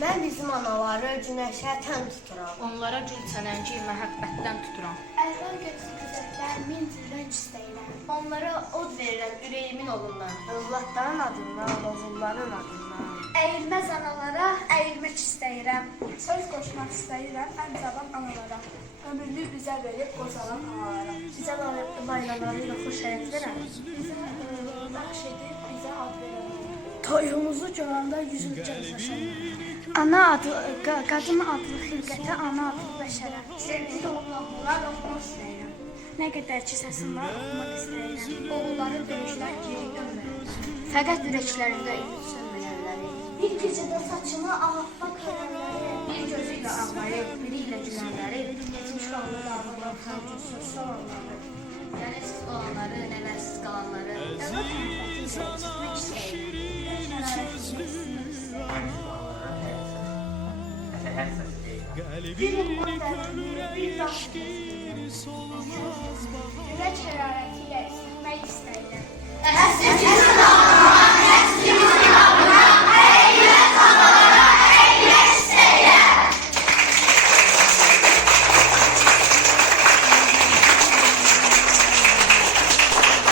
Mən bizim anaları günəşə tən tuturam. Onlara gül çələngi məhəbbətdən tuturam. Əlvan gözlü gözəllər min cürrənc istəyirəm. Onlara od verirəm ürəyimin odundan. Övladların adından, oğulların adından. Əyilməz analara əyilmək istəyirəm. Söz qoşmaq istəyirəm ən cavan analara. Ömürlü bizə verib qozalan analara. Bizə bayramları ilə xoş həyat verər. Bizə bəxş edib bizə ad verər. Toyumuzu görəndə yüzümüzə qızışır. Ana adı, qadın adlı xilqətə, ana adlı bəşərə. Sevgili oğlanlar oxumaq istəyirəm. Nə qədər ki səsim var, oxumaq istəyirəm. Oğulların döyüşlər geri dönməyən. Fəqət ürəklərində üzü sönməyənləri. Bir gecədə saçımı ağappaq hərələri. Bir gözü ilə ağlayıb, biri ilə gülənləri. Geçmiş qanlı dağlılar, xəncüsüz soğanları. Nənəsiz olanları, nənəsiz qalanları. Övlad məhəbbəti ilə çıxmaq istəyirəm. Bir umman dərinliyi, bir daş Ürək hərarəti